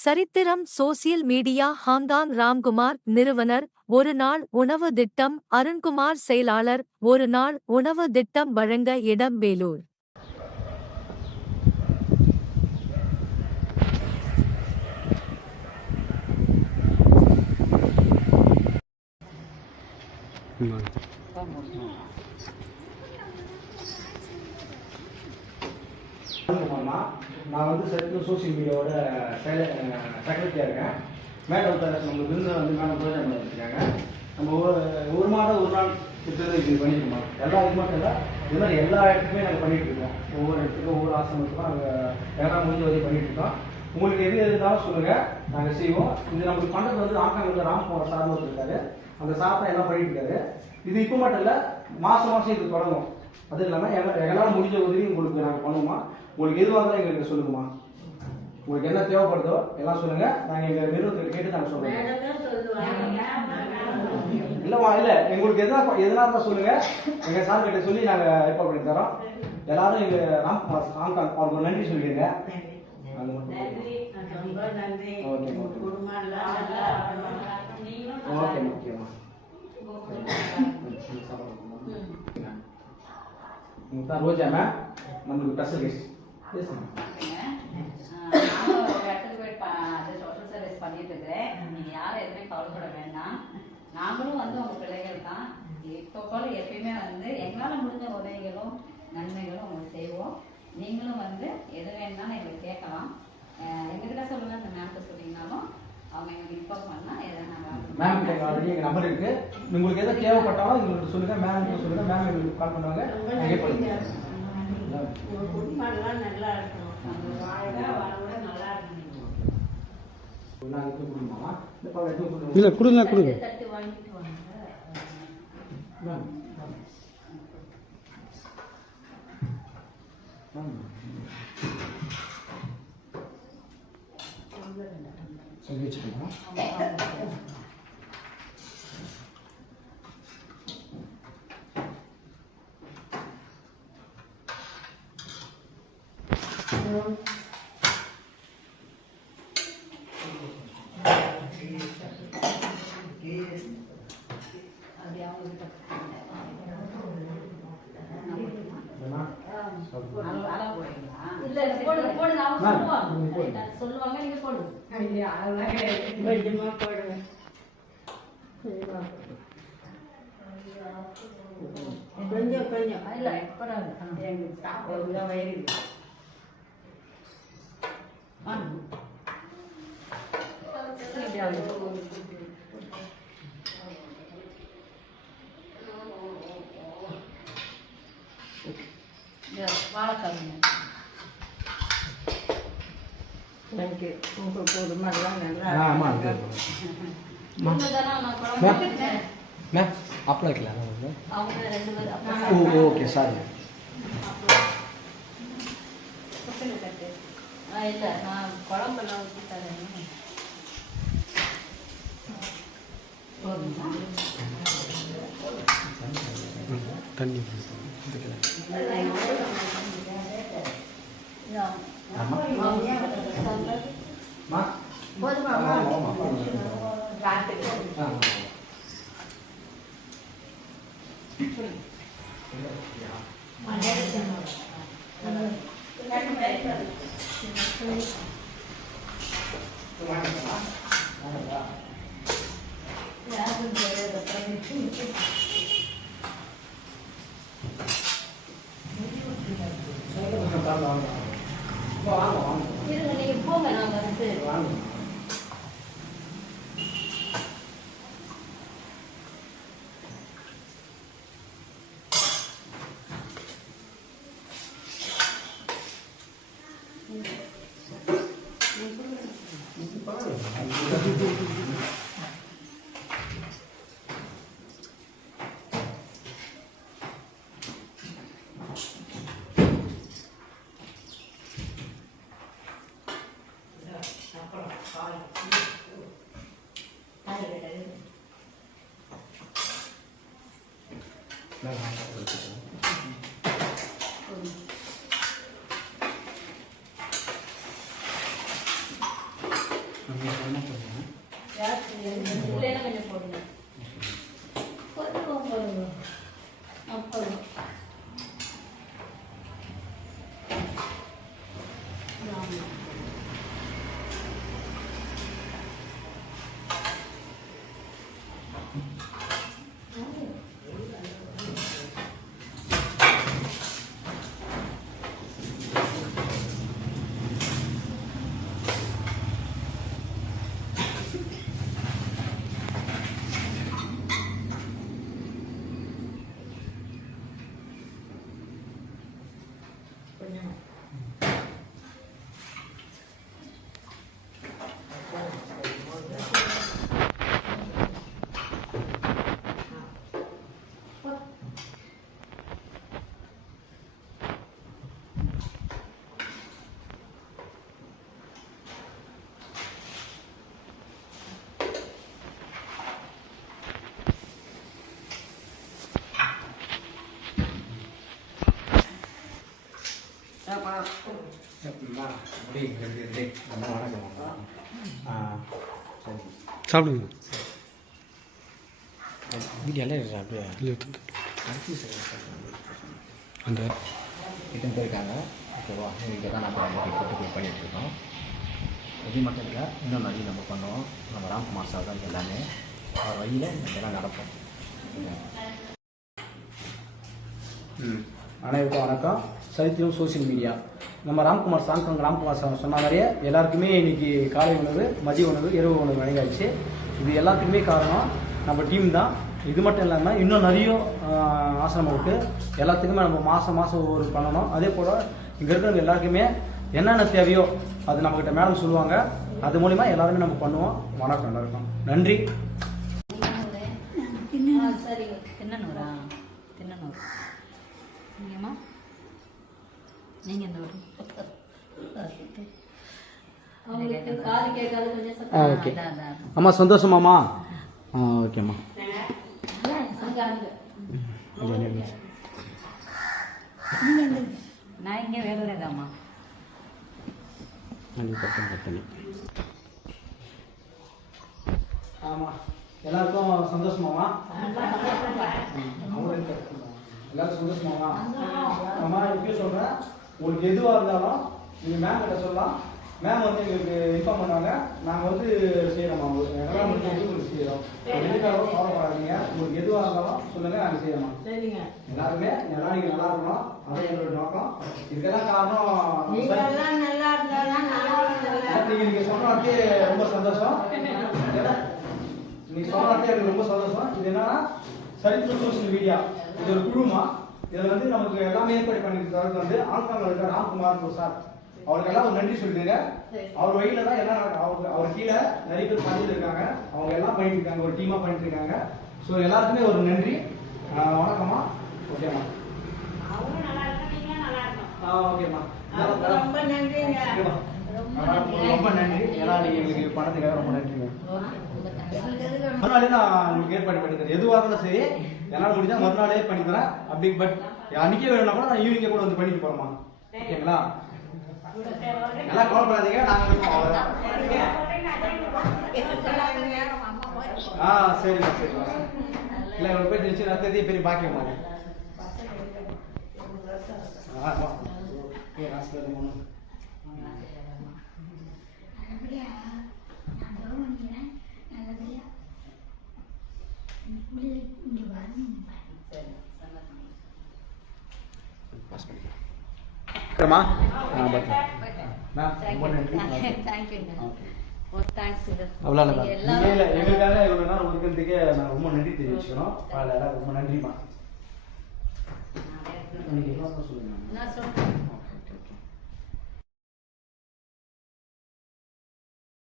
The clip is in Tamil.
சரித்திரம் சோசியல் மீடியா ஹாம்தான் ராம்குமார் நிறுவனர் ஒரு நாள் உணவு திட்டம் அருண்குமார் செயலாளர் ஒரு நாள் உணவு திட்டம் வழங்க இடம் வேலூர். நான் வந்து சரித்திரம் சோசியல் மீடியாவோட செக்ரட்டரியாக இருக்கேன். மேடம் நம்மளுக்கு இருந்து வந்து மேடம் ப்ரோஜனம் பண்ணியிருக்காங்க. நம்ம ஒரு மாதம் ஒரு நாள் திட்டத்தை இது பண்ணியிருக்கோம். எல்லா இது மட்டும் இல்லை, இது மாதிரி எல்லா இடத்துக்குமே நாங்கள் பண்ணிகிட்டு இருக்கோம். ஒவ்வொரு இடத்துக்கும் ஒவ்வொரு ஆசிரமத்துக்கும் நாங்கள் எல்லாம் முடிஞ்ச வரையும் பண்ணிகிட்டு இருக்கோம். உங்களுக்கு எது இருந்தாலும் சொல்லுங்கள், நாங்கள் செய்வோம். இது நம்மளுக்கு பண்ணுறது வந்து ஆங்காங்கில் ராம்குமார் சார் இருக்காரு. அந்த சார் தான் எல்லாம் பண்ணிட்டு இருக்காரு. இது இப்போ மட்டும் இல்லை, மாதம் மாதம் இது தொடங்கும். அது இல்லாமல் எங்களால் முடிஞ்ச உதவி உங்களுக்கு நாங்கள் பண்ணுவோமா. உங்களுக்கு எதுவாக இருந்தாலும் எங்களுக்கு சொல்லுங்கம்மா. உங்களுக்கு என்ன தேவைப்படுதோ எல்லாம் சொல்லுங்கள். நாங்கள் எங்கள் நிறுவனத்துக்கு கேட்டு நாங்கள் சொல்லுவோம். இல்லைம்மா, இல்லை, எங்களுக்கு எதனா தான் சொல்லுங்கள். எங்கள் சார் கிட்ட சொல்லி நாங்கள் ஏற்பாடு பண்ணி தரோம். எல்லாரும் எங்கள் ராம்குமார் ஆங்காங் அவருக்கு நன்றி சொல்லிடுங்க. அது மட்டும் ஓகே ஓகேம்மா. ரோஜா மேம் நம்மளுக்கு ஸ்பெஷல் கெஸ்ட் சோஷியல் சர்வீஸ் பண்ணிட்டு இருக்கிறேன். நீங்க யாரும் எதுவுமே கவலைப்பட வேண்டாம். நாங்களும் வந்து உங்க பிள்ளைகள் தான். இப்போ போல எப்பயுமே வந்து எங்களால் முடிஞ்ச உதவிகளும் நன்மைகளும் உங்களுக்கு செய்வோம். நீங்களும் வந்து எது வேணும்னாலும் எங்களுக்கு கேட்கலாம். எங்ககிட்ட சொல்லுங்க, இந்த மேம்கிட்ட சொன்னீங்கன்னாலும் அவங்க எங்களுக்கு இன்ஃபார்ம் பண்ணால் எதாவது மேம் ஆல்ரெடி எங்கள் நம்பர் இருக்கு. உங்களுக்கு எதாவது தேவைப்பட்டாலும் எங்களுக்கு சொல்லுங்க. மேம் சொல்லுங்க, மேம் எங்களுக்கு கால் பண்ணுவாங்க. நல்லா இருக்கணும், இல்லை கொடுங்க கொடுங்க. தட்டு வாங்கிட்டு வாங்க. சொல்லி வச்சுக்கலாம். சொல்லுவாங்க, நீங்க போடுங்க. கொஞ்சம் கொஞ்சம் இல்ல வயிறு வாழைக்காய். தேங்க்யூ. உங்களுக்கு ஒரு மாதிரிலாம் நல்லா மேம் அப்ளை வைக்கலாம். அவங்க ரெண்டு ஓ ஓகே சாரி. இல்லை, நான் குழம்பெல்லாம் ஊற்றி தரேன். தண்ணி நீங்க போங்க, நான் வந்து இதுல கொஞ்சம் போடுங்க. போடுங்க. போடுங்க. சாப்பிடுங்க. வீடியோலாம் அப்படியே அந்த இத்தனை பேர் இருக்காங்க. ஓகேவா, இங்கே தான் நம்ம வந்து கூட்டு பண்ணிகிட்ருக்கோம். இது மட்டும் இல்லை, இன்னும் நிறைய நம்ம பண்ணுவோம். நம்ம ராம்குமார் சார் தான் எல்லாமே. அவர் வழியில் இதெல்லாம் நடப்போம். அனைவருக்கும் வணக்கம். சரித்திரம் சோசியல் மீடியா. நம்ம ராம்குமார் சார் சொன்ன மாதிரியே எல்லாருக்குமே இன்னைக்கு காலை உணவு, மதிய உணவு, இரவு உணவு வழங்காச்சு. இது எல்லாத்துக்குமே காரணம் நம்ம டீம் தான். இது மட்டும் இல்லாமல் இன்னும் நிறைய ஆசிரமம் இருக்குது. எல்லாத்துக்குமே நம்ம மாதம் ஒவ்வொரு பண்ணணும். அதே போல் இங்கே இருக்கிறவங்க எல்லாருக்குமே என்னென்ன தேவையோ அது நம்மக்கிட்ட மேடம் சொல்லுவாங்க. அது மூலிமா எல்லாருமே நம்ம பண்ணுவோம். வணக்கம் எல்லாருக்கும். நன்றி. சரிங்க. தின்னனூரா? தின்னனூர். நீங்கம்மா? நீங்கள் எந்த ஊர்? அவங்களுக்கு காது கேட்காது கொஞ்சம். ஓகே அம்மா, சந்தோஷமாம்மா? ஓகேம்மா. நான் இங்கே வேலூரேதாம்மா. ஆமாம், எல்லாருக்கும் சந்தோஷமாம்மா? எல்லாரும் சந்தோஷமாம்மா? அம்மா இப்பயும் சொல்கிறேன், உங்களுக்கு எதுவாக இருந்தாலும் நீங்கள் மேம் கிட்ட சொல்லலாம். மேம் வந்து எங்களுக்கு இன்ஃபார்ம் பண்ணுவாங்க. நாங்கள் வந்து செய்கிறோம்மா. எல்லாம் உங்களுக்கு செய்கிறோம். எதுக்காக கவலைப்படாதீங்க. உங்களுக்கு எதுவாக இருந்தாலும் சொல்லுங்கள், நாங்கள் செய்கிறோம்மா. சரிங்க. எல்லாருமே எல்லாம் நீங்கள் நல்லா இருக்கணும். அதான் எங்களோட நோக்கம். இதுக்கெல்லாம் காரணம் நீங்கள் சொன்னாட்டே ரொம்ப சந்தோஷம். நீங்கள் சொன்னாட்டே எனக்கு ரொம்ப சந்தோஷம். இது என்னன்னா சரித்திரம் சோசியல் மீடியா. இது ஒரு குழுமா. இதில் வந்து நமக்கு எல்லாமே ஏற்பாடு பண்ணிட்டு வந்து ஆங்காங்கில் இருக்க ராம்குமார் சார், அவருக்கு எல்லாம் ஒரு நன்றி சொல்லிடுங்க. அவர் வழியில தான் எல்லாம் அவர் கீழே நிறைய பேர் பண்ணிட்டு இருக்காங்க. அவங்க எல்லாம் பண்ணிட்டு இருக்காங்க, ஒரு டீமா பண்ணிட்டு இருக்காங்க. ஸோ எல்லாருக்குமே ஒரு நன்றி. வணக்கம்மா. ஓகேம்மா. ஓகேம்மா. ரொம்ப நன்றி. ஏன்னா நீங்க எங்களுக்கு பணத்துக்காக ரொம்ப நன்றிங்க. மறுநாளே நான் உங்களுக்கு ஏற்பாடு பண்ணி தரேன். எதுவாக இருந்தாலும் சரி, என்னால் முடிஞ்சா மறுநாளே பண்ணி தரேன். அப்படி பட் அன்னைக்கே வேணும்னா கூட நான் ஈவினிங்கே கூட வந்து பண்ணிட்டு போறோமா? ஓகேங்களா? எல்லாம் கவலைப்படாதீங்க, நாங்கள் இருக்கோம். அவ்வளோதான். சரிங்க சரிங்க. இல்லை இவ்வளோ போயிட்டு வச்சு ரத்தத்தையே பெரிய பாக்கியம் மாதிரி. எங்களுக்காக இவ்வளவு நேரம் ஒதுக்கிறதுக்கே நான் ரொம்ப நன்றி தெரிவிச்சுக்கணும். ரொம்ப நன்றிமா. சொல்லுங்க.